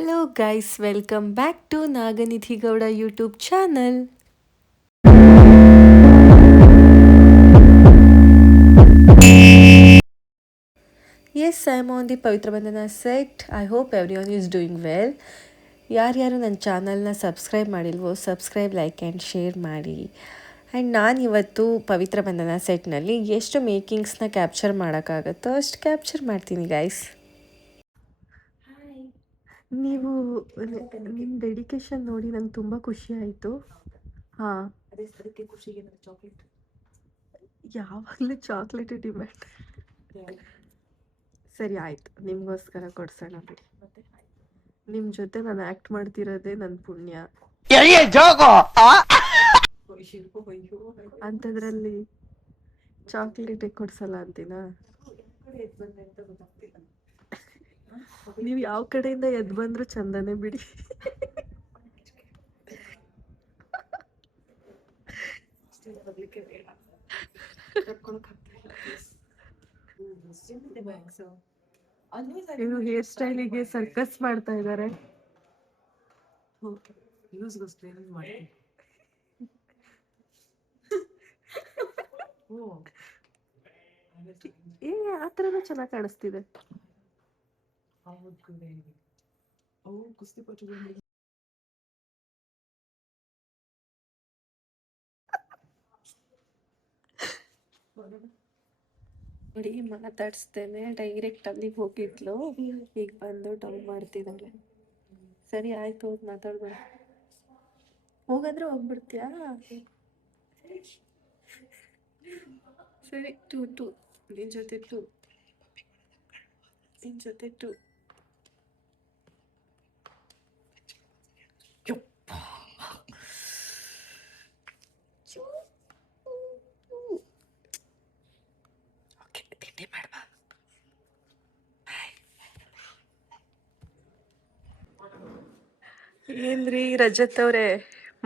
Hello guys, welcome back to Naganidhi Gowda YouTube channel. Yes, I am on the Pavitra Bandhana set. I hope everyone is doing well. ಯಾರ್ಯಾರು ನನ್ನ ಚಾನಲ್ನ subscribe ಮಾಡಿಲ್ವೋ subscribe, like and share ಮಾಡಿ. And ನಾನಿವತ್ತು ಪವಿತ್ರ ಬಂಧನ ಸೆಟ್ನಲ್ಲಿ ಎಷ್ಟು ಮೇಕಿಂಗ್ಸ್ನ ಕ್ಯಾಪ್ಚರ್ ಮಾಡೋಕ್ಕಾಗತ್ತೋ ಅಷ್ಟು ಕ್ಯಾಪ್ಚರ್ ಮಾಡ್ತೀನಿ ಗೈಸ್. ನೀವು ನಿಮ್ಮ ಡೆಡಿಕೇಶನ್ ನೋಡಿ ನಂಗೆ ತುಂಬ ಖುಷಿ ಆಯಿತು. ಹಾಂ, ಅದಕ್ಕೆ ಖುಷಿಗೆ ಚಾಕ್ಲೇಟ್ ಯಾವಾಗಲೂ ಚಾಕ್ಲೇಟ್ ಡಿಮ್ಯಾಂಡ್. ಸರಿ ಆಯಿತು, ನಿಮಗೋಸ್ಕರ ಕೊಡ್ಸೋಣ ಬಿಡಿ. ಮತ್ತೆ ನಿಮ್ಮ ಜೊತೆ ನಾನು ಆ್ಯಕ್ಟ್ ಮಾಡ್ತಿರೋದೇ ನನ್ನ ಪುಣ್ಯ. ಅಂಥದ್ರಲ್ಲಿ ಚಾಕ್ಲೇಟೇ ಕೊಡ್ಸಲ್ಲ ಅಂತೀನಾ? ನೀವು ಯಾವ ಕಡೆಯಿಂದ ಎದ್ದು ಬಂದರೂ ಚಂದನೇ ಬಿಡಿ. ಇವರು ಹೇರ್ ಸ್ಟೈಲಿಗೆ ಸರ್ಕಸ್ ಮಾಡ್ತಾ ಇದ್ದಾರೆ. ಏ, ಆ ಥರನೂ ಚೆನ್ನಾಗಿ ಕಾಣಿಸ್ತಿದೆ. ನೋಡಿ, ಮಾತಾಡ್ಸ್ತೇನೆ ಡೈರೆಕ್ಟ್ ಅಲ್ಲಿಗೆ ಹೋಗಿದ್ಲು, ಈಗ ಬಂದು ಡೌನ್ ಮಾಡ್ತಿದ್ದಾಳೆ. ಸರಿ ಆಯ್ತು, ಹೋಗಿ ಮಾತಾಡ್ಬೇಡ. ಹೋಗಂದ್ರೆ ಹೋಗ್ಬಿಡ್ತೀಯಾ? ಸರಿ, ಟು ನಿನ್ನ ಜೊತೆ ಟು. ಓಕೆ, ತಿಂಡಿ ಮಾಡ್ಬಾ. ಏನ್ರಿ ರಜತ್ ಅವ್ರೆ,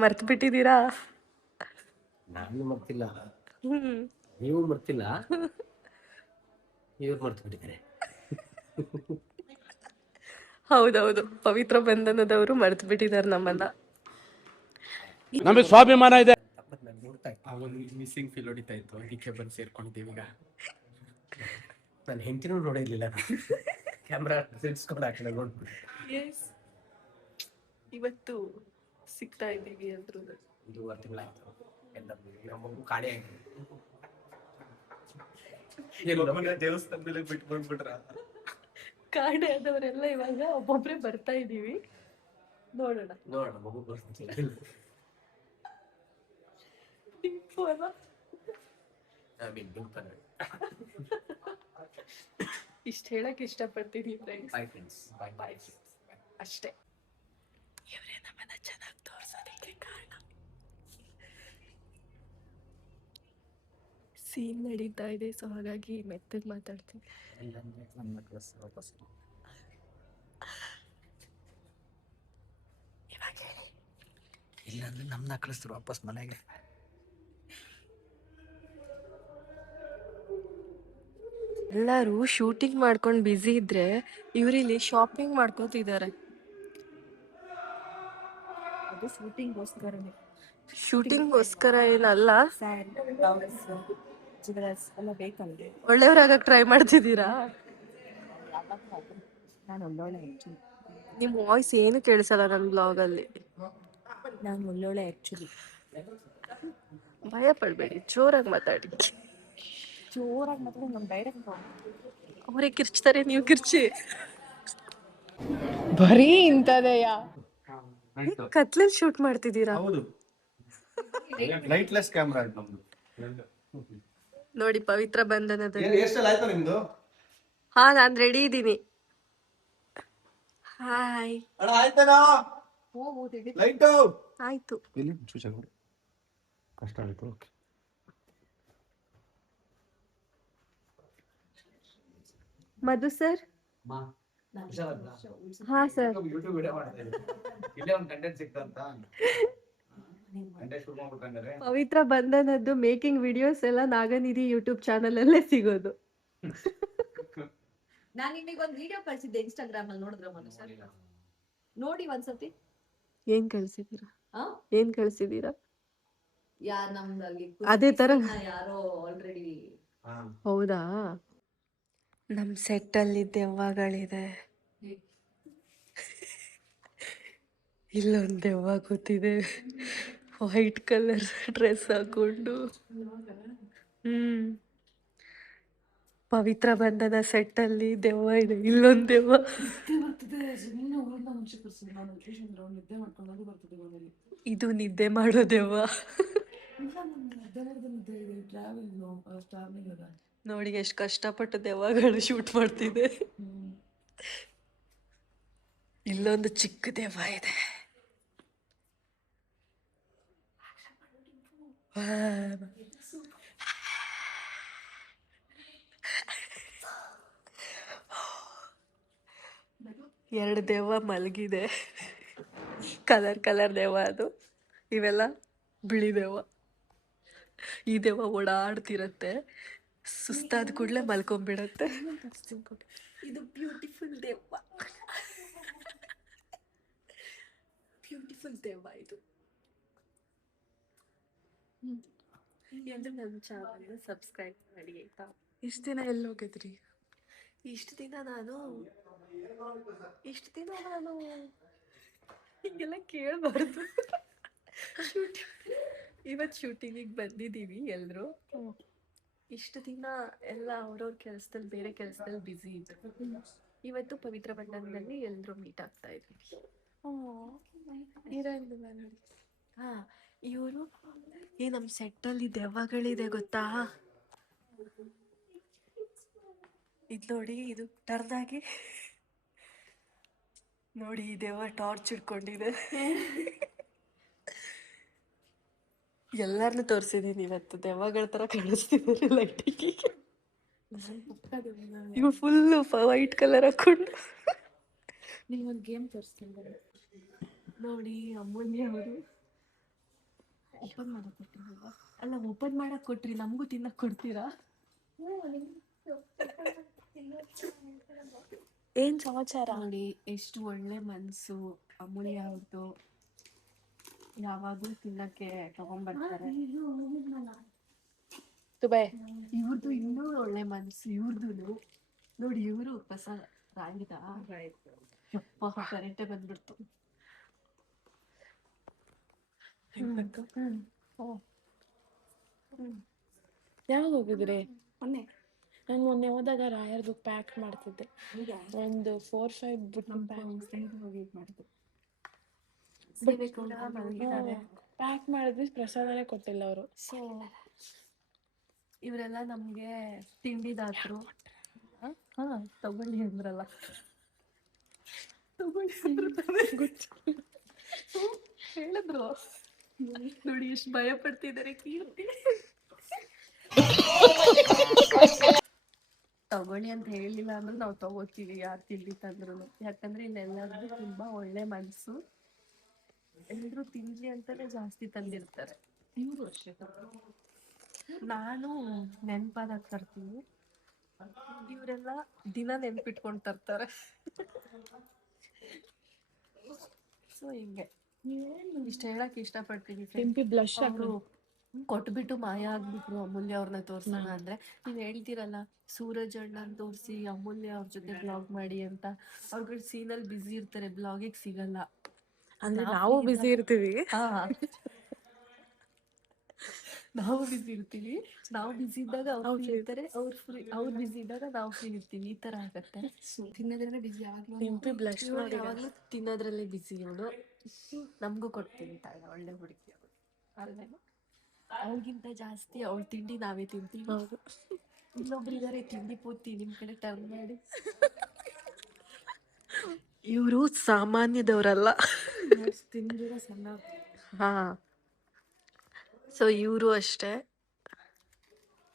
ಮರ್ತು ಬಿಟ್ಟಿದ್ದೀರಾ? ನಾನು ಮರ್ತಿಲ್ಲ, ಹ್ಮ್, ನೀವು ಮರ್ತಿಲ್ಲ, ಇವ್ರು ಮರ್ತು ಬಿಟ್ಟಿದ್ದಾರೆ. ಹೌದೌದು, ಪವಿತ್ರ ಬಂಧನದವರು ಮರ್ತು ಬಿಟ್ಟಿದ್ದಾರೆ ನಮ್ಮನ್ನ. ನಮಗೆ ಸ್ವಾಭಿಮಾನ ಇದೆ. ನಾನು ನೋಡ್ತಾ ಇದ್ದೆ, ಆ ಒಂದು ಮಿಸ್ಸಿಂಗ್ ಫೀಲ್ ಹೊಡಿತಾ ಇತ್ತು, ಅದಕ್ಕೆ ಬಂದು ಸೇರ್ಕೊಂಡಿದ್ದೀವಿ. ಈಗ ನಾನು ಹೆಂಡತಿನೂ ನೋಡಿರ್ಲಿಲ್ಲ, ಕ್ಯಾಮ್ರಾ ಸಿಡ್ಸ್ಕೊಂಡು ಆ ಕಡೆ ನೋಡ್ಬಿಟ್ಟು. ಎಸ್, ಇವತ್ತು ಸಿಗ್ತಾ ಇದ್ದೀವಿ ಅದ್ರದ್ದು. 1.5 ತಿಂಗಳಾಯ್ತು ಎಲ್ಲ ಮಗು ಕಾಣೆ ಆಗಿದೆ. ದೇವಸ್ಥಾನದಲ್ಲಿ ಬಿಟ್ಟು ಬಂದ್ಬಿಟ್ರ. ಕಾಡೆ ಆದವರೆಲ್ಲ ಇವಾಗ ಒಬ್ಬೊಬ್ರೆ ಬರ್ತಾ ಇದ್ದೀವಿ. ನೋಡೋಣ ಮಗು ಬರ್ತಿಲ್ಲ. ಇಷ್ಟ ಹೇಳಕ್ ಇಷ್ಟಪಡ್ತೀನಿ ಫ್ರೆಂಡ್ಸ್, ಬಾಯ್. ಅಷ್ಟೇ. ಇವರೇ ನಮ್ಮನ್ನ ಚೆನ್ನಾಗಿ ತೋರ್ಸೋದಕ್ಕೆ ಕಾರಣ. ಸೀನ್ ನಡೀತಾ ಇದೆ, ಸೊ ಹಾಗಾಗಿ ಮೆತ್ತಗೆ ಮಾತಾಡ್ತೀನಿ. ಇಲ್ಲಾಂದ್ರೆ ನಮ್ಮನ್ನ ಕಳಿಸ್ತಾರೆ ವಾಪಸ್ ಮನೆಗೆ. ಎಲ್ಲರೂ ಶೂಟಿಂಗ್ ಮಾಡ್ಕೊಂಡು ಬ್ಯುಸಿ ಇದ್ರೆ ಇವರಿಲ್ಲಿ ಶಾಪಿಂಗ್ ಮಾಡ್ಕೋತಿದ್ದಾರೆ. ಅದು ಶೂಟಿಂಗ್ಗೋಸ್ಕರನೇ. ಶೂಟಿಂಗ್ಗೋಸ್ಕರ ಏನಲ್ಲ, ಸ್ಯಾಂಡ್, ಬ್ಲೌಸ್, ಜ್ಯುವೆಲರ್ಸ್ ಎಲ್ಲ ಬೇಕಂದ್ರೆ ಒಳ್ಳೆಯವ್ರಾಗಕ್ಕೆ ಟ್ರೈ ಮಾಡ್ತಿದ್ದೀರಾ? ನಾನು ಒಳ್ಳೊಳ್ಳೆ ಆ್ಯಕ್ಚುಲಿ. ನಿಮ್ಮ ವಾಯ್ಸ್ ಏನು ಕೇಳಿಸಲ್ಲ ನನ್ನ ಬ್ಲಾಗಲ್ಲಿ. ನಾನು ಒಳ್ಳೊಳ್ಳೆ ಆ್ಯಕ್ಚುಲಿ. ಭಯ ಪಡಬೇಡಿ, ಜೋರಾಗಿ ಮಾತಾಡಿ. ಜೋರಾಗಿ ಮಾತ್ರ ನಮ್ಮ ಡೈರೆಕ್ಟ್ ಅವರೇ ಕಿರ್ಚ್ತಾರೆ, ನೀವು ಕಿರ್ಚಿ. ಬರೀ ಇಂಥದೆಯಾ? ಕತ್ಲಲ್ಲಿ ಶೂಟ್ ಮಾಡ್ತಿದ್ದೀರಾ? ಹೌದು, ಲೈಟ್ಲೆಸ್ ಕ್ಯಾಮ್ರಾ ನಮ್ದು. ನೋಡಿ, ಪವಿತ್ರ ಬಂಧನದಲ್ಲಿ. ಎಷ್ಟೆಲ್ಲ ಆಯ್ತಾ ನಿಮ್ದು? ಹಾ, ನಾನು ರೆಡಿ ಇದ್ದೀನಿ. ಹಾಯ್. ಆಯ್ತೇನೋ? ಲೈಟ್ ಆಯ್ತು. ಇಲ್ಲಿ ಚೂಚಾಗ ಕಷ್ಟ ಆಯ್ತು. ಓಕೆ, ಮಧು ಸರ್. ಹಾ ಸರ್. ಯೂಟ್ಯೂಬ್ ವಿಡಿಯೋ ಮಾಡ್ತಾ ಇದ್ದೀನಿ, ಇಲ್ಲೇ ಒಂದು ಕಂಟೆಂಟ್ ಸಿಕ್ತಂತ ಕಂಟೆಂಟ್ ಶುರು ಮಾಡ್ಬೇಕಂದ್ರೆ. ಪವಿತ್ರ ಬಂಧನದ್ದು ಮೇಕಿಂಗ್ ವಿಡಿಯೋಸ್ ಎಲ್ಲ ನಾಗನಿಧಿ ಯೂಟ್ಯೂಬ್ ಚಾನಲ್ ಅಲ್ಲೇ ಸಿಗೋದು. ನಾನು ನಿಮಗೆ ಒಂದು ವಿಡಿಯೋ ಕಳಿಸಿದ್ದೆ ಇನ್ಸ್ಟಾಗ್ರಾಮ್ ಅಲ್ಲಿ, ನೋಡಿದ್ರ ಮನು ಸರ್? ನೋಡಿ ಒಂದ್ಸತಿ. ಏನ್ ಕಳ್ಸಿದೀರಾ? ಆ ಏನ್ ಕಳ್ಸಿದೀರಾ? ಯಾರ್ ನಮ್ದಲ್ಲಿ ಅದೇ ತರ ಯಾರೋ ಆಲ್ರೆಡಿ. ಹೌದಾ? ನಮ್ ಸೆಟ್ ಅಲ್ಲಿ ದೆವ್ವಗಳಿದೆ. ಇಲ್ಲೊಂದ್ ದೆವ್ವ ಕೂತಿದೆ, ವೈಟ್ ಕಲರ್ ಡ್ರೆಸ್ ಹಾಕೊಂಡು. ಪವಿತ್ರ ಬಂಧನ ಸೆಟ್ ಅಲ್ಲಿ ದೆವ್ವ ಇದೆ, ಇಲ್ಲೊಂದ್ ದೆವ್ವ. ಇದು ನಿದ್ದೆ ಮಾಡೋ ದೆವ್ವ. ನೋಡಿ ಎಷ್ಟು ಕಷ್ಟಪಟ್ಟು ದೆವ್ವಗಳು ಶೂಟ್ ಮಾಡ್ತಿದೆ. ಇಲ್ಲೊಂದು ಚಿಕ್ಕ ದೆವ್ವ ಇದೆ. ಎರಡು ದೆವ್ವ ಮಲಗಿದೆ, ಕಲರ್ ಕಲರ್ ದೆವ್ವ ಅದು. ಇವೆಲ್ಲ ಬಿಳಿ ದೆವ್ವ. ಈ ದೆವ್ವ ಓಡಾಡ್ತಿರತ್ತೆ, ಸುಸ್ತಾದ ಕೂಡಲೇ ಮಲ್ಕೊಂಡ್ಬಿಡತ್ತೆ. ಇದು ಬ್ಯೂಟಿಫುಲ್ ದೆವ್ವ, ಬ್ಯೂಟಿಫುಲ್ ದೆವ್ವ ಇದು. ನನ್ನ ಚಾನಲ್ನ ಸಬ್ಸ್ಕ್ರೈಬ್ ಮಾಡಿ ಆಯ್ತಾ? ಇಷ್ಟ ದಿನ ಎಲ್ಲಿ ಹೋಗಿದ್ರಿ? ಇಷ್ಟು ದಿನ ನಾನು ಹಿಂಗೆಲ್ಲ ಕೇಳಬಾರ್ದು. ಇವತ್ತು ಶೂಟಿಂಗಿಗೆ ಬಂದಿದ್ದೀವಿ ಎಲ್ರು. ಇಷ್ಟು ದಿನ ಎಲ್ಲ ಅವ್ರವ್ರ ಕೆಲಸದಲ್ಲಿ, ಬೇರೆ ಕೆಲಸದಲ್ಲಿ ಬ್ಯುಸಿ ಇದ್ರು. ಇವತ್ತು ಪವಿತ್ರ ಬಂಧನದಲ್ಲಿ ಎಲ್ರು ಮೀಟ್ ಆಗ್ತಾ ಇದ್ವಿ. ಹಾ, ಇವರು ನಮ್ಮ ಸೆಟ್ಟಲ್ಲಿ ದೆವ್ವಗಳಿದೆ ಗೊತ್ತಾ? ಇದು ನೋಡಿ, ಇದು ಟರ್ನಾಗಿ ನೋಡಿ, ಈ ದೆವ್ವ ಟಾರ್ಚ್ ಹಿಡ್ಕೊಂಡಿದೆ. ಎಲ್ಲಾರನ್ನೂ ತೋರಿಸಿದೀನಿ ಇವತ್ತು, ದೆವ್ವಗಳ ತರ ಕಾಣಿಸ್ತಿದ್ದಾರೆ ಲೈಟಿಗೆ. ಇವು ಫುಲ್ಲು ವೈಟ್ ಕಲರ್ ಹಾಕೊಂಡು. ನಿಮ್ಗೊಂದು ಗೇಮ್ ತೋರಿಸ್ತೀನಿ ನೋಡಿ, ಅಮೂಲ್ಯ ಅವರು ಓಪನ್ ಮಾಡಕ್ ಕೊಟ್ಟಿರಲ್ವಾ? ಅಲ್ಲ, ಓಪನ್ ಮಾಡಕ್ ಕೊಟ್ರಿ, ನಮಗೂ ತಿನ್ನಕ್ ಕೊಡ್ತೀರಾ? ಏನ್ ಸಮಾಚಾರ? ನೋಡಿ ಎಷ್ಟು ಒಳ್ಳೆ ಮನ್ಸು ಅಮೂಲ್ಯ ಅವ್ರದ್ದು. ಯಾವಾಗ್ಲೂ ತಿನ್ನಕ್ಕೆ ತಗೊಂಡ್ಬರ್ತಾರೆ. ದುಬೈ ಇವ್ರದ್ದು ಇನ್ನೂ ಒಳ್ಳೆ ಮನ್ಸು ಇವ್ರದ್ದು. ನೋಡಿ, ಇವರು ಹೊಸ ರಾಗಿದ ಕರೆಂಟೇ ಬಂದ್ಬಿಡ್ತು. ಯಾವಾಗ ಹೋಗಿದ್ರಿ? ನಾನು ಮೊನ್ನೆ ಹೋದಾಗ ರಾಯರ್ದು ಪ್ಯಾಕ್ ಮಾಡ್ತಿದ್ದೆ. ಒಂದು 4-5 ಬುಟ್ಟು ಪ್ಯಾಕ್ ಮಾಡಿದ್ವಿ, ಪ್ರಸಾದನೇ ಕೊಟ್ಟಿಲ್ಲ ಅವರು. ಸೊ ಇವರೆಲ್ಲ ನಮ್ಗೆ ತಿಂಡಿದಾತ್ರು. ಹಾ, ತಗೊಳ್ಳಿ ಅಂದ್ರಲ್ಲ, ಹೇಳಿದ್ರು. ನೋಡಿ ಎಷ್ಟು ಭಯ ಪಡ್ತಿದ್ದಾರೆ ಕೀರ್ತಿ. ತಗೊಳ್ಳಿ ಅಂತ ಹೇಳಿಲ್ಲ ಅಂದ್ರೆ ನಾವು ತಗೋತೀವಿ, ಯಾರು ತಿಂಡಿ ತಂದ್ರು. ಯಾಕಂದ್ರೆ ಇಲ್ಲೆಲ್ಲರಿಗೂ ತುಂಬಾ ಒಳ್ಳೆ ಮನ್ಸು, ಎಲ್ರು ತಿನ್ಲಿ ಅಂತಾನೆ ಜಾಸ್ತಿ ತಂದಿರ್ತಾರೆ. ಇವರು ಅಷ್ಟೇ, ನಾನು ನೆನ್ಪಾದಾಗ ತರ್ತೀನಿ, ಇವರೆಲ್ಲ ದಿನ ನೆನ್ಪಿಟ್ಕೊಂಡು ತರ್ತಾರೆ. ಸೊ ಹಿಂಗೆ ಇಷ್ಟ ಹೇಳಕ್ ಇಷ್ಟಪಡ್ತೀನಿ. ಬ್ಲಶ್ ಅವರು ಕೊಟ್ಬಿಟ್ಟು ಮಾಯ ಆಗ್ಬಿಟ್ರು ಅಮೂಲ್ಯ ಅವ್ರನ್ನ ತೋರ್ಸೋಣ ಅಂದ್ರೆ. ನೀವ್ ಹೇಳ್ತೀರಲ್ಲ, ಸೂರಜ್ ಅಣ್ಣನ್ ತೋರ್ಸಿ ಅಮೂಲ್ಯ ಅವ್ರ ಜೊತೆ ಬ್ಲಾಗ್ ಮಾಡಿ ಅಂತ. ಅವ್ರುಗಳು ಸೀನಲ್ಲಿ ಬ್ಯುಸಿ ಇರ್ತಾರೆ, ಬ್ಲಾಗಿಗೆ ಸಿಗಲ್ಲ. ಅಂದ್ರೆ ನಾವು ಬಿಸಿ ಇರ್ತೀವಿ. ನಾವು ಬಿಸಿ ಇರ್ತೀವಿ, ನಾವು ಬಿಸಿ ಇದ್ದಾಗ ಅವ್ರು ಫ್ರೀ ಇರ್ತಾರೆ, ಅವ್ರು ಬಿಸಿ ಇದ್ದಾಗ ನಾವು ಫ್ರೀ ಇರ್ತೀವಿ. ಈ ತರ ಆಗತ್ತೆ. ತಿನ್ನೋದ್ರಲ್ಲೇ ಬಿಸಿ ಬ್ಲಶ್ ಮಾಡಿ ಯಾವಾಗ್ಲೂ ತಿನ್ನೋದ್ರಲ್ಲೇ ಬಿಸಿ. ಇವಳು ನಮಗೂ ಕೊಡ್ತೀನಿ ತಾಳೆ, ಒಳ್ಳೆ ಹುಡುಗಿ ಅವಳು ಅಲ್ವೇನೋ. ಅವ್ರಿಗಿಂತ ಜಾಸ್ತಿ ಅವಳು ತಿಂಡಿ ನಾವೇ ತಿಂತೀವಿ. ಇನ್ನೊಬ್ರು ಇದಾರೆ ತಿಂಡಿ ಪೂರ್ತಿ ನಿಮ್ ಕಡೆ ಟರ್ನ್ ಮಾಡಿ. ಇವರು ಸಾಮಾನ್ಯದವರಲ್ಲ, ತಿಂದಿರೋ ಸಣ್ಣ. ಹಾ. ಸೊ ಇವರು ಅಷ್ಟೇ.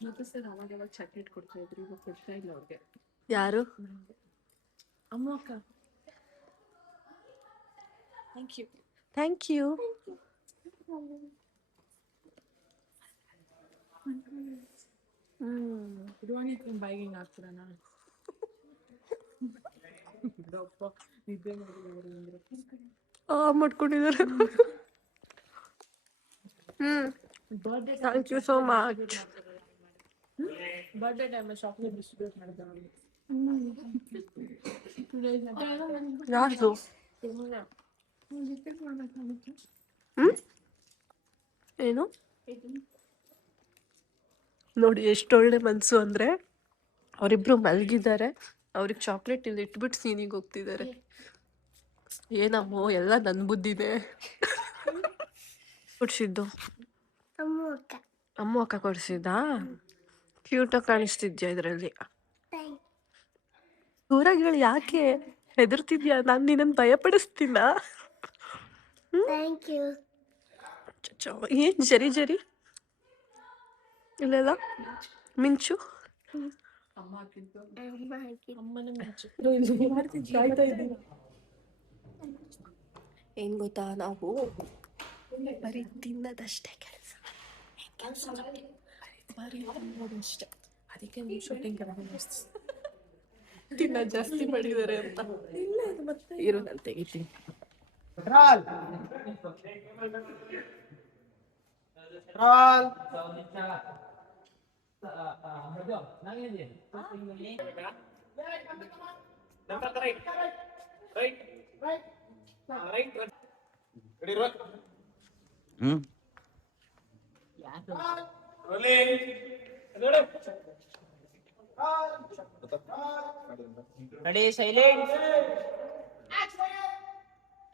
ಮತ್ತೆ ಸರ್ ಅವಾಗೆಲ್ಲ ಚಾಕ್ಲೇಟ್ ಕೊಡ್ತಾ ಇದ್ರು, ಇವಾಗ ಕೊಡ್ತಾ ಇಲ್ಲ ಅವ್ರಿಗೆ. ಯಾರು? ಅಮ್ಮ ಅಕ್ಕ. Thank you. ಬಾಯಿಗೆ ಹಾಕ್ಬಿಡೋಣ. ನಿದ್ದೆ ಮಾಡಿದವರು ಅಂದ್ರೆ ಮಾಡ್ಕೊಂಡಿದ್ದಾರೆ. Birthday thank you so much. Birthday time chocolate distribute ಮಾಡಿದ್ದಾರೆ. ಯಾರ್ದು? ಏನು ನೋಡಿ ಎಷ್ಟು ಒಳ್ಳೆ ಮನಸ್ಸು ಅಂದರೆ, ಅವರಿಬ್ರು ಮಲಗಿದ್ದಾರೆ, ಅವ್ರಿಗೆ ಚಾಕ್ಲೇಟ್ ಇಲ್ಲಿ ಇಟ್ಬಿಟ್ಟು ಸೀನಿಗೆ ಹೋಗ್ತಿದ್ದಾರೆ. ಏನಮ್ಮೋ ಎಲ್ಲ ನನ್ನ ಬುದ್ಧಿದೆ. ಕೊಡ್ಸಿದ್ದು ಅಮ್ಮ ಅಕ್ಕ ಕೊಡಿಸಿದ್ದಾ? ಕ್ಯೂಟಾಗಿ ಕಾಣಿಸ್ತಿದ್ಯಾ ಇದರಲ್ಲಿ? ದೂರಾಗಿ ಹೇಳಿ, ಯಾಕೆ ಹೆದರ್ತಿದ್ಯಾ? ನಾನು ನಿನ್ನನ್ನು ಭಯಪಡಿಸ್ತಿಲ್ಲ. ಏನು ಜರಿ ಜರಿ ಇಲ್ಲೆಲ್ಲ ಮಿಂಚು. ಅಮ್ಮ ಹಾಕಿದ್ದು ಅಮ್ಮನ ಮೆಚ್ಚು. ಏನು ಗೊತ್ತಾ, ನಾವು ಬರೀ ತಿನ್ನೋದಷ್ಟೇ ಕೆಲಸ. ಬರೀ ಅಷ್ಟೇ. ಅದಕ್ಕೆ ನೀವು ಶೂಟಿಂಗ್ ತಿನ್ನೋದು ಜಾಸ್ತಿ ಮಾಡಿದ್ದಾರೆ ಅಂತ. ಇಲ್ಲ ಅದು ಮತ್ತೆ ಇರು ನಾನು ತೆಗಿತೀನಿ.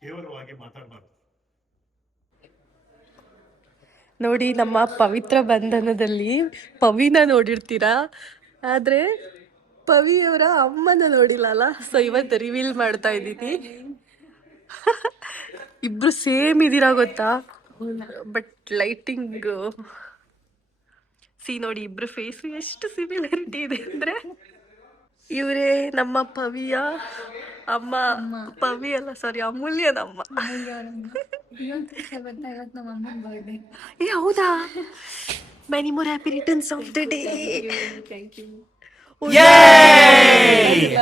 ಕೇವಲವಾಗಿ ಮಾತಾಡಬಾರ್ದು. ನೋಡಿ, ನಮ್ಮ ಪವಿತ್ರ ಬಂಧನದಲ್ಲಿ ಪವಿನ ನೋಡಿರ್ತೀರಾ, ಆದರೆ ಪವಿಯವರ ಅಮ್ಮನ ನೋಡಿಲ್ಲ ಅಲ್ಲ. ಸೊ ಇವತ್ತು ರಿವೀಲ್ ಮಾಡ್ತಾ ಇದ್ದೀನಿ. ಇಬ್ರು ಸೇಮ್ ಇದ್ದೀರಾ ಗೊತ್ತಾ, ಬಟ್ ಲೈಟಿಂಗ್ ನೋಡಿ, ಇಬ್ರು ಫೇಸು ಎಷ್ಟು ಸಿಮಿಲಾರಿಟಿ ಇದೆ ಅಂದರೆ, ಇವರೇ ನಮ್ಮ ಪವಿಯ ಅಮ್ಮ. ಪವಿ ಅಲ್ಲ, ಸಾರಿ, ಅಮೂಲ್ಯನಮ್ಮ. ಏ ಹೌದಾ? Many more happy returns of the day. Thank you.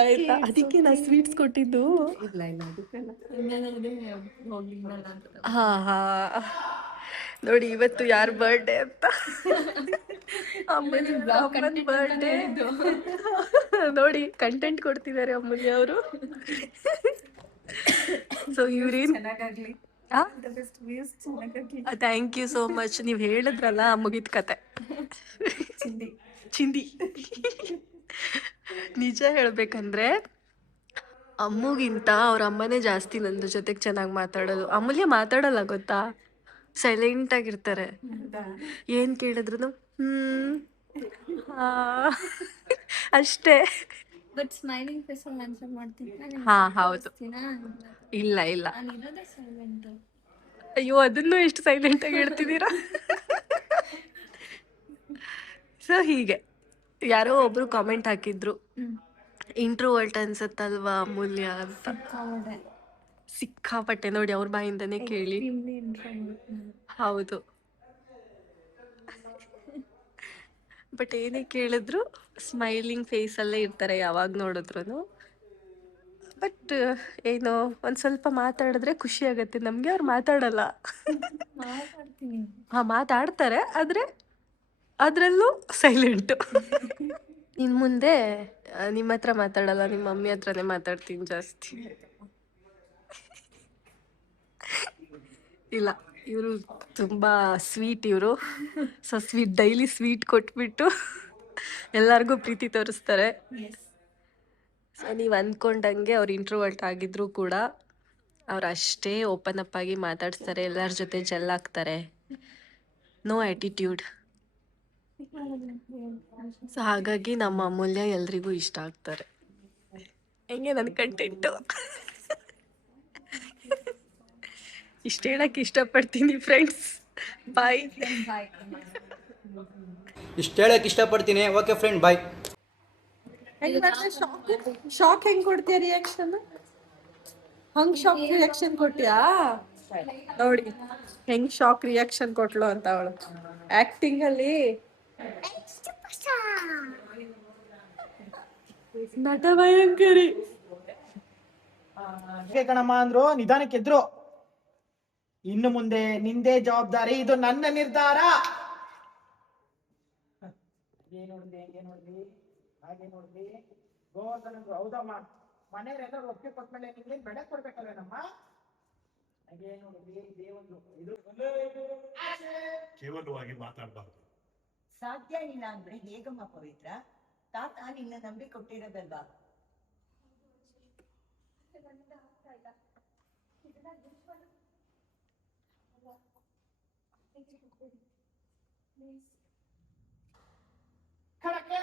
ಆಯ್ತಾ, ಅದಕ್ಕೆ ನಾ ಸ್ವೀಟ್ಸ್ ಕೊಟ್ಟಿದ್ದು. ಇಲ್ಲ ಅದಕ್ಕೆಲ್ಲ ಹೋಗ್ಲಿಲ್ಲ ಅಂತ. ಹಾ ನೋಡಿ, ಇವತ್ತು ಯಾರ ಬರ್ಡೇ ಅಂತ. ಅಮ್ಮನ ಬರ್ಡೇ ನೋಡಿ, ಕಂಟೆಂಟ್ ಕೊಡ್ತಿದ್ದಾರೆ ಅಮ್ಮನಿಗೆ ಅವರು. ಸೊ ಇವ್ರೇನ್ ಚೆನ್ನಾಗಾಗ್ಲಿ. Thank you so much. ನೀವು ಹೇಳಿದ್ರಲ್ಲ, ಮುಗಿದ ಕತೆ. ಚಿಂದಿ ನಿಜ ಹೇಳ್ಬೇಕಂದ್ರೆ, ಅಮ್ಮಗಿಂತ ಅವ್ರ ಅಮ್ಮನೇ ಜಾಸ್ತಿ ನನ್ನ ಜೊತೆಗೆ ಚೆನ್ನಾಗಿ ಮಾತಾಡೋದು. ಅಮೂಲ್ಯ ಮಾತಾಡಲ್ಲ ಗೊತ್ತಾ, ಸೈಲೆಂಟ್ ಆಗಿರ್ತಾರೆ. ಏನು ಕೇಳಿದ್ರು ಅಷ್ಟೇ. ಬಟ್ ಸ್ಮೈಲಿಂಗ್ ಫೇಸ್ ಅಲ್ಲಿ ಆನ್ಸರ್ ಮಾಡ್ತೀನಿ. ಹಾ ಹೌದು. ಇಲ್ಲ ನಾನು ಇರೋದೇ ಸೈಲೆಂಟ್. ಅಯ್ಯೋ, ಅದನ್ನು ಎಷ್ಟು ಸೈಲೆಂಟ್ ಆಗಿ ಹೇಳ್ತಿದ್ದೀರಾ. ಸೊ ಹೀಗೆ ಯಾರೋ ಒಬ್ರು ಕಾಮೆಂಟ್ ಹಾಕಿದ್ರು, ಇಂಟ್ರೋವರ್ಟ್ ಅನ್ಸತ್ತಲ್ವಾ ಅಮೂಲ್ಯ ಅಂತ. ಸಿಕ್ಕಾಪಟ್ಟೆ ನೋಡಿ, ಅವ್ರ ಬಾಯಿಂದನೇ ಕೇಳಿ. ಹೌದು, ಬಟ್ ಏನೇ ಕೇಳಿದ್ರು ಸ್ಮೈಲಿಂಗ್ ಫೇಸಲ್ಲೇ ಇರ್ತಾರೆ ಯಾವಾಗ ನೋಡಿದ್ರು. ಬಟ್ ಏನೋ ಒಂದು ಸ್ವಲ್ಪ ಮಾತಾಡಿದ್ರೆ ಖುಷಿ ಆಗುತ್ತೆ ನಮಗೆ. ಅವ್ರು ಮಾತಾಡಲ್ಲ. ಮಾತಾಡ್ತಾರೆ, ಆದರೆ ಅದರಲ್ಲೂ ಸೈಲೆಂಟು. ಇನ್ನು ಮುಂದೆ ನಿಮ್ಮ ಹತ್ರ ಮಾತಾಡಲ್ಲ, ನಿಮ್ಮ ಮಮ್ಮಿ ಹತ್ರನೇ ಮಾತಾಡ್ತೀನಿ ಜಾಸ್ತಿ. ಇಲ್ಲ, ಇವರು ತುಂಬ ಸ್ವೀಟ್. ಇವರು ಸೊ ಸ್ವೀಟ್, ಡೈಲಿ ಸ್ವೀಟ್ ಕೊಟ್ಬಿಟ್ಟು ಎಲ್ಲರಿಗೂ ಪ್ರೀತಿ ತೋರಿಸ್ತಾರೆ. ಸೊ ನೀವು ಅಂದ್ಕೊಂಡಂಗೆ ಅವ್ರು ಇಂಟ್ರೋವರ್ಟ್ ಆಗಿದ್ರು ಕೂಡ ಅವ್ರು ಅಷ್ಟೇ ಓಪನ್ ಅಪ್ ಆಗಿ ಮಾತಾಡ್ತಾರೆ, ಎಲ್ಲರ ಜೊತೆ ಜೆಲ್ ಆಗ್ತಾರೆ. No attitude. ಸೊ ಹಾಗಾಗಿ ನಮ್ಮ ಅಮೂಲ್ಯ ಎಲ್ರಿಗೂ ಇಷ್ಟ ಆಗ್ತಾರೆ. ಹೆಂಗೆ ನನ್ನ ಕಂಟೆಂಟು ಇಷ್ಟು ಹೇಳಕ್ಕೆ ಇಷ್ಟಪಡ್ತೀನಿ ಫ್ರೆಂಡ್ಸ್. ಬಾಯ್. ಇಷ್ಟು ಹೇಳಕ್ಕೆ ಇಷ್ಟಪಡ್ತೀನಿ. ಓಕೆ ಫ್ರೆಂಡ್, ಬಾಯ್. ಶಾಕ್ ಹೆಂಗ್ ಕೊಡ್ತೀಯ ರಿಯಾಕ್ಷನ್? ಹಂಗ್ ಶಾಕ್ ರಿಯಾಕ್ಷನ್ ಕೊಟ್ಟಿಯಾ? ನೋಡಿ ಹೆಂಗ್ ಶಾಕ್ ರಿಯಾಕ್ಷನ್ ಕೊಟ್ಲು ಅಂತ ಅವಳು ಆಕ್ಟಿಂಗ್ ಅಲ್ಲಿ. ನಟ ಭಯಂಕರಿ. ಹೀಗೆ ಕಣಮ್ಮ ಅಂದ್ರು ನಿಧಾನಕ್ಕೆ ಎದ್ರು. ಇನ್ನು ಮುಂದೆ ನಿಂದೇ ಜವಾಬ್ದಾರಿ, ಇದು ನನ್ನ ನಿರ್ಧಾರ. ಏನ್ ನೋಡ್ಲಿ ಹಾಗೆ ನೋಡ್ಲಿ. ಗೋವರ್ಧನ್ ಅಂದ್ರು ಹೌದಮ್ಮ, ಮನೆಯವರೆಲ್ಲರೂ ಒಪ್ಪಿಗೆ ಕೊಟ್ಮೇಲೆ ನಿಮ್ಗೇನ್ ಬೆಳೆ ಕೊಡ್ಬೇಕಲ್ವೇನಮ್ಮ? ಹಾಗೆ ನೋಡ್ಲಿ ದೇವಂದ್ರು ಇದು ಕೇವಲವಾಗಿ ಮಾತಾಡಬಾರ್ದು. ಸಾಧ್ಯ ಇಲ್ಲ ಅಂದ್ರೆ ಹೇಗಮ್ಮ ಪವಿತ್ರ? ತಾತ ನಿನ್ನ ನಂಬಿ ಕೊಟ್ಟಿರೋದಲ್ವಾ? ಖಡಕ್ಕೆ